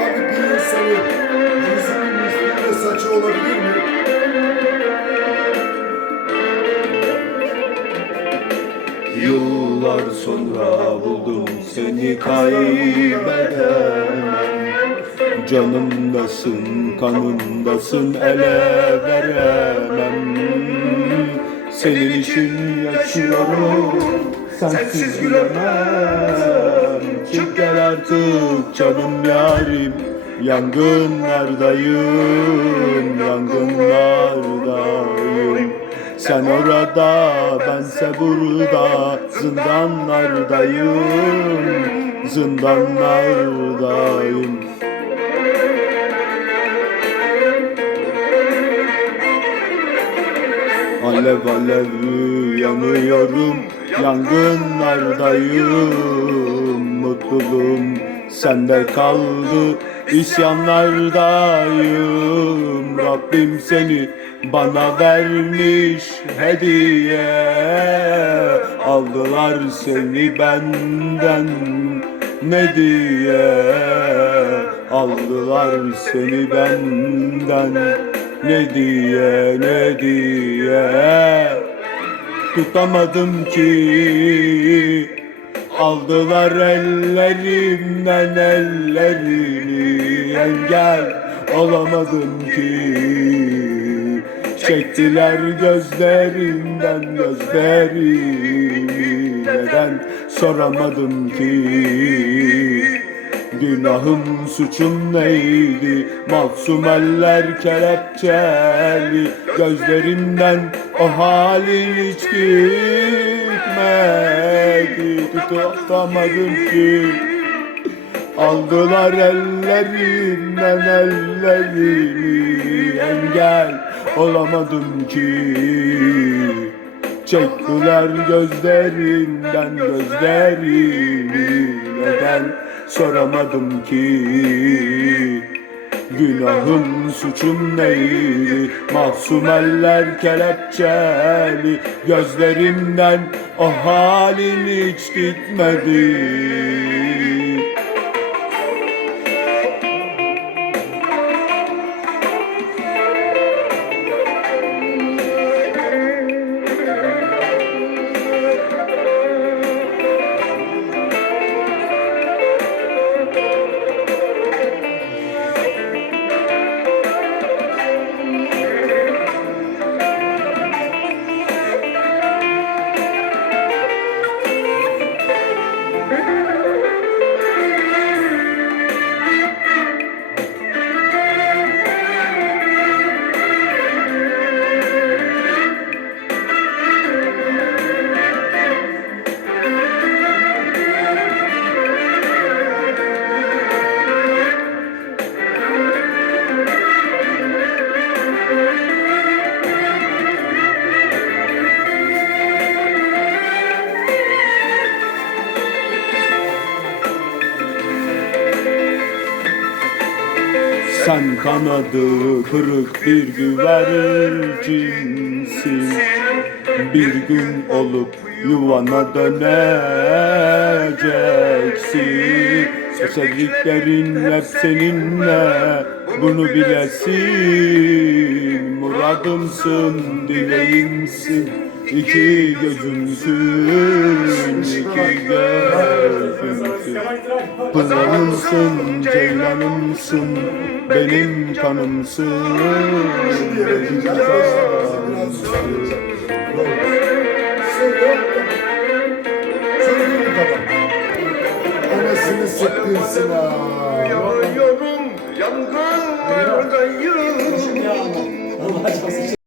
Abi bir insanın yüzünün üstünde saçı olabilir mi? Yıllar sonra buldum seni kaybeden Canımdasın, kanımdasın, ele veremem Senin için yaşıyorum, sensiz gülemem. Çık gel artık canım yarim. Yangınlardayım, yangınlardayım Sen orada, bense burada. Zindanlardayım, zindanlardayım Alev alev yanıyorum Yangınlardayım. Mutluluğum sende kaldı. İsyanlardayım. Rabbim seni bana vermiş hediye. Aldılar seni benden ne diye? Aldılar seni benden ne diye ne diye? Tutamadım ki. Aldılar ellerimden ellerini. Engel olamadım ki. Çektiler gözlerimden gözlerimi. Neden soramadım ki Günahım suçum neydi? Masum eller kelepçeli Gözlerimden o halin hiç gitmedi. Tutamadım ki. Aldılar ellerimden ellerimi Engel olamadım ki Çektiler gözlerinden gözlerimi. Neden soramadım ki? Günahım suçum neydi? Masum eller kelepçeli. Gözlerimden o halin hiç gitmedi Sen kanadı kırık bir güvercinsin Bir gün olup yuvana döneceksin. Sevdiklerin hep seninle bunu bilesin. Muradımsın, dileğimsin. İki gözümsün, iki gözümsün Pınarımsın, ceylanımsın, benim kanımsın, benim canımsın. Anasını sıkkınsın ha. Yanıyorum yangınlardayım